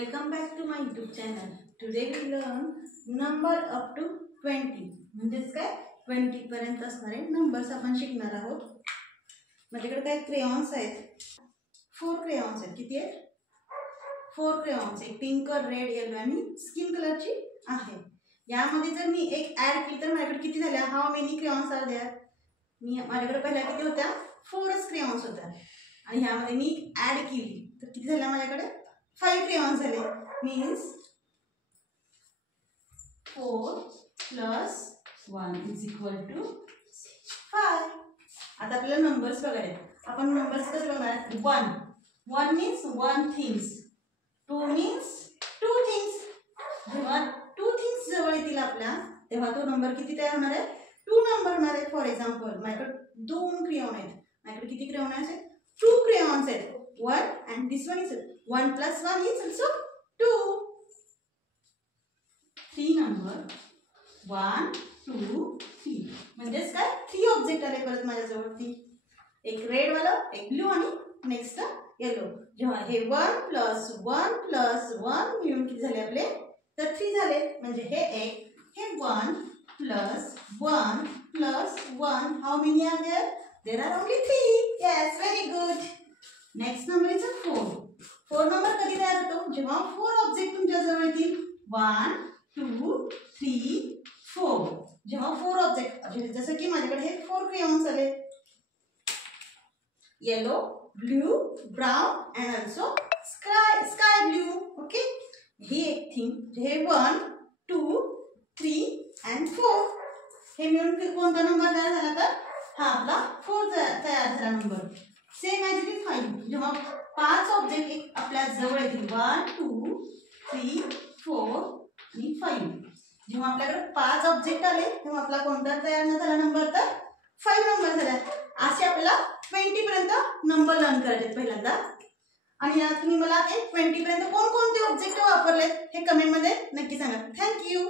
Welcome back to my YouTube channel. Today we learn number up to 20. म्हणजेच काय 20 पर्यंत असणारे नंबर्स आपण शिकणार आहोत. माझ्याकडे काय क्रेयॉन्स आहेत. 4 क्रेयॉन्स आहेत. किती आहेत? 4 क्रेयॉन्स. एक पिंक, रेड, येलो आणि स्किन कलरची आहे. यामध्ये जर मी एक ऍड केली तर माझ्याकडे किती झाल्या? How many crayons are there? माझ्याकडे पहिल्या किती होत्या? 4च क्रेयॉन्स होत्या. आणि ह्यामध्ये मी ऍड केली तर किती झाल्या माझ्याकडे? 5 crayons झाले. Means 4 plus 1 is equal to 5. आता आपल्याला नंबर्स बघायचे. आपण नंबर्स कसे बघणार? 1 means 1 things. 2 means 2 things. जेव्हा 2 things जवळ येतील आपल्या तेव्हा तो नंबर किती तयार होणार आहे? 2 नंबर होणार आहे. फॉर एक्झाम्पल माझ्याकडे 2 क्रेयॉन आहेत. माझ्याकडे किती क्रेयॉन आहेत? 2 crayons आहेत. 1 and this one is 1 plus 1 is also 2. 3 number 1 2 3 म्हणजेच काय 3 ऑब्जेक्ट आले परत माझ्याजवळ. एक रेड वाला, एक ब्लू आणि नेक्स्ट येलो. जेव्हा हे 1 plus 1 plus 1 मिळून किती झाले आपले? तर 3 झाले. म्हणजे हे एक, हे 1 plus 1 plus 1. How many are there? There are only 3. Yes, very good. Next number is 4. 4 number कधी तयार होतो? जेव्हा 4 ऑब्जेक्ट तुमच्या जवळ येतील. 1 2 3 4. जेव्हा 4 ऑब्जेक्ट, जसं की माझ्याकडे हे 4 क्रेयॉन्स आले. Yellow, blue, brown and also sky blue. Okay, ही एक थिंग. हे 1 2 3 अँड 4 हे मिळून कोणता नंबर तयार झाला? तर हा आपला 4 तयार झाला number. Same as it is 5. जेव्हा 5 ऑब्जेक्ट आपल्या जवळ येतील 1 2 3 4 आणि 5. जेव्हा आपल्याकडे 5 ऑब्जेक्ट आले तेव्हा आपला कोणता तयार झाला नंबर? तर 5 नंबर झाला. असे आपल्याला 20 पर्यंत नंबर लर्न करायचे पहिल्यांदा. आणि तुम्ही मला ते 20 पर्यंत कोणकोणते ऑब्जेक्ट वापरलेत हे कमेंट मध्ये नक्की सांगा. थँक्यू.